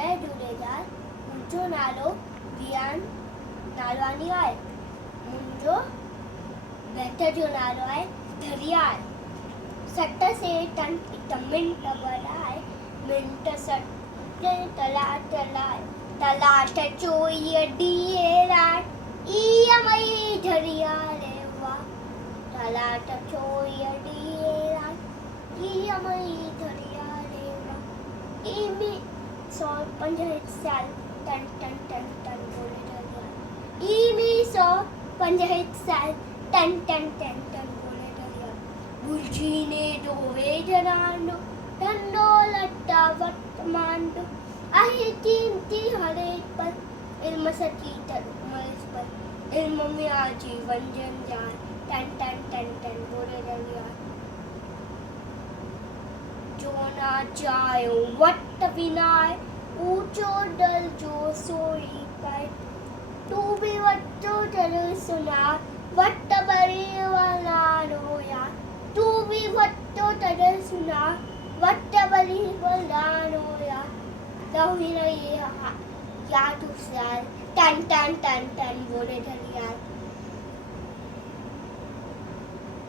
जय झूलेलाल। मुंहिंजो नालो रियान नालवानी आहे। मुंहिंजो बैटर जो नालो आहे धरियाल। सट से मिंट बराए मिंट सट तलाट लाए तलाट चोईअ ॾींहं रात ईअ मई धरियाल वाह। तलाट चोईअ ॾींहं रात ईअ मई धरियाल वाह। ईमी 105 साल टन टन टन टन बोले धरियाल। ईमी 105 साल टन टन टन टन बोले धरियाल। बुलझीने दोहे जनानो ठंडो लट्टा वर्तमानो आहे कीमती हरेक पर इल्म सची उमर पर इल्म में आजीवन जंजाल टन टन टन टन बोले धरियाल। जो ना चायो वट विनाय ऊंचो डल जो सोई पाए। तू भी वट्टो डल सुना वट बरी वाला रोया। तू भी वट्टो डल सुना वट बरी वाला रोया। लही रही याद उसार टन टन टन टन बोले धरियाल।